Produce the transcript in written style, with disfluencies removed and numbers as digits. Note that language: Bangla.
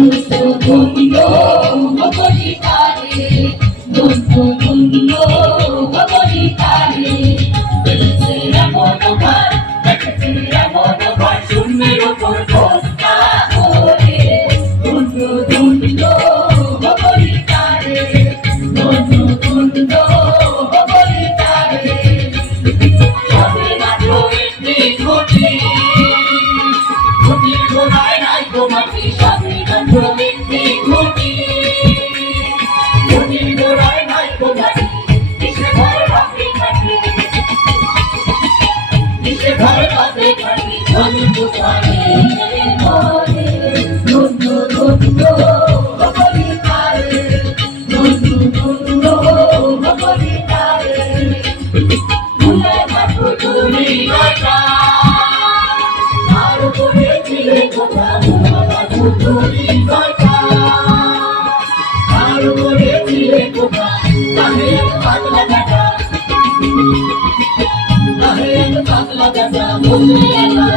ধন্য হবলি তারে, ধন্য ধন্য হবলি তারে। দেখেছে এমন ঘর, দেখেছে এমন ঘর, শূন্যের উপর বস্তা করে। ধন্য ধন্য হবলি তারে, ধন্য ধন্য হবলি তারে। সবে মাত্র একটি ঘটি, ঘটির গোড়ায় নাই গো মাটি, সবে মাত্র একটি ঘটি, ঘটির গোড়ায় নাই গো মাটি। কিসে ঘর বাঁধে খাটি, কিসে ঘর বাঁধে খাটি, ধনী দোকানে ঘরে। ধন্য ধন্য হবলি তারে, ধন্য ধন্য হবলি তারে। ফুলের মাত্র তুমি রাজা, আর করেছিলে কথা বাবু তুমি কথা, আর করেছিলে কথা। তাহে পাতলা কাটা, তাহে পাতলা কাটা, বললে